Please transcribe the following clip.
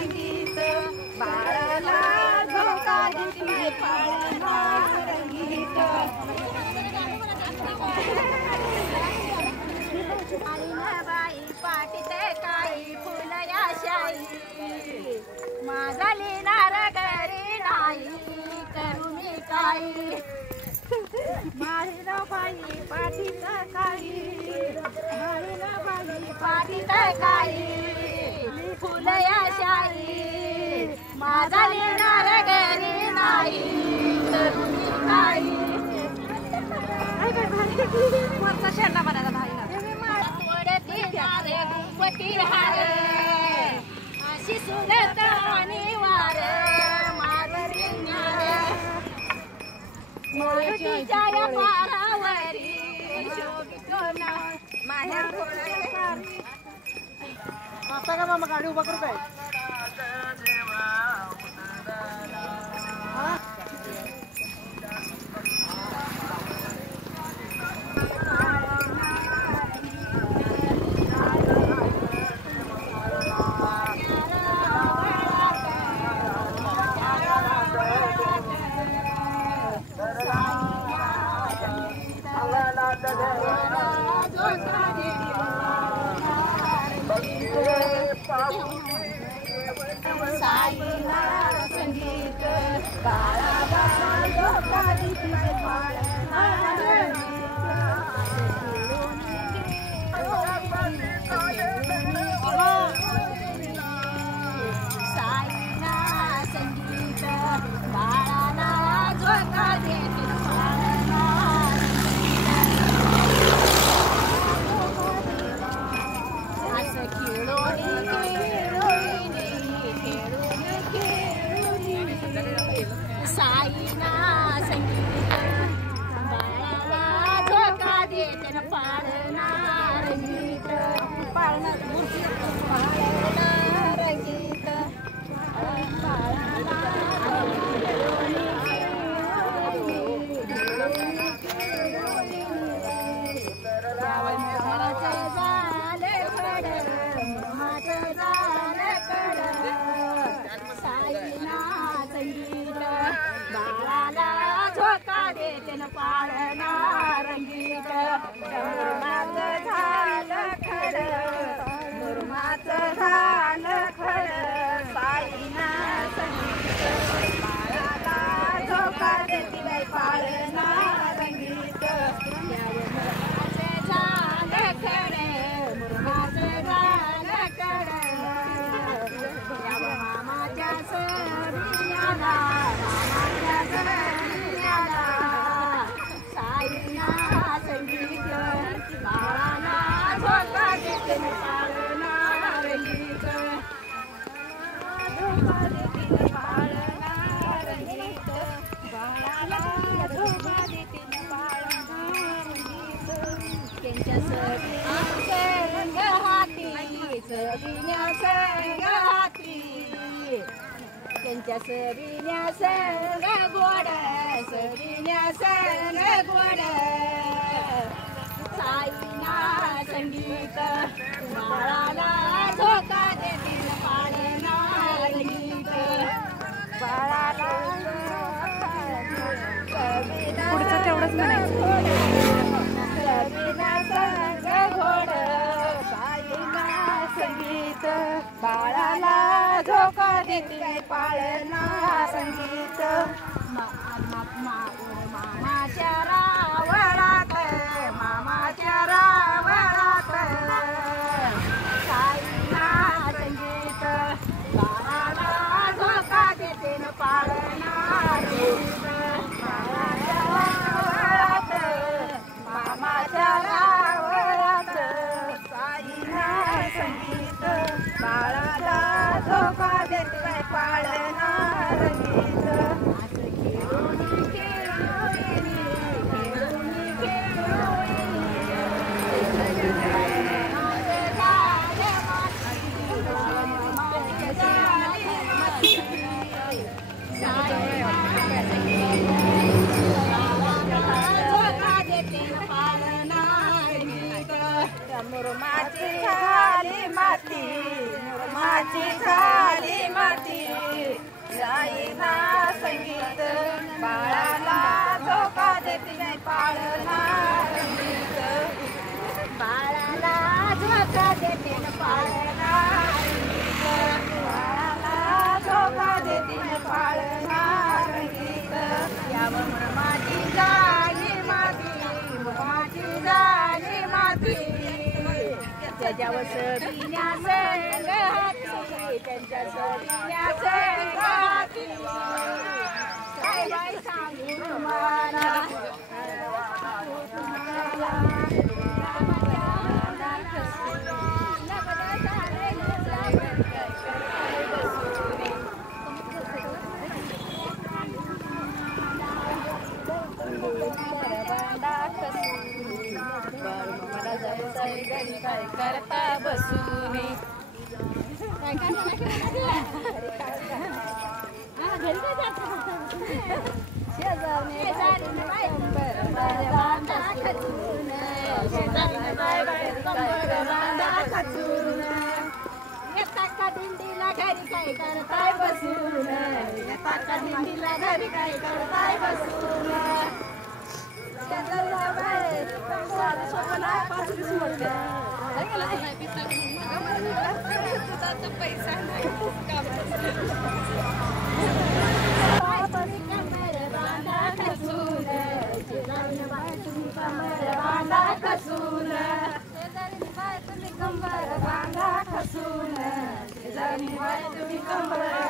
संगीत बाळाला धोका देते पाळणा रंगीत बाई पाटीत काही फुल याशाई माझा लिहिणार घरी नाही करू मी काही माळीला बाई पाटीत काही माळीला बाई पाटीत काही फुल याशाई माझा लिहिणार घरी नाही करू मी काही वरचा शेरला बनायला भाई गुपती हार अशी सुलत आणि वार मारती मारुतीच्या या पारावरी शोभितो ना माझ्या आता का मामा गाडी उभा करू काय संगीत बाळा बाळा धोका देते साईना संगीत बाळाला धोका देते असं साईना संगीत बाळाला धोका देते न पाळणा रंगीत पाळणा रंगीत पाळणा रंगीत मुरमाचं झालं खरं मुरमाचं झालं खरं साईना संगीत बाळाला धोका देते पाळणा रंगीत मुरमाचं झालं खरं मुरमाचं झालं खरं मामाच्या सरियाला मामाच्या सरियाला साईना संगीत बाळाला धोका देते पाळणा रंगीत धोका देते पाळणा रंगीत बाळाला धोका देते पाळणा रंगीत त्यांच्या सरिया संग हाती सरिया संग हाती त्यांच्या सरिया संग गोड सरिया संग गोड साईना संगीत बाळाला धोका देते पाळणा रंगीत बाळाला पुढचं तेवढंच म्हणायचं सरिया संग गोड साईना संगीत बाळाला धोका देते पाळणा संगीत मामाच्या रावळात मामाच्या रावळात साईना संगीत बाळाला धोका देते पाळणा रंगीत मामाच्या रावळात मामाच्या रावळात साईना संगीत बाळाला धोका देते पाळणा रंगीत त्याच्यावर सरिण्याचे हाती त्यांच्या सरिण्याचे हाती काय बाई सांगू तुम्हाला काय करता बसून येतात का दिंडीला घरी काय करताय बसून येतात का दिंडीला घरी काय करताय बसून पैसा कसून कंबर बांधा कसून तुम्ही कंबर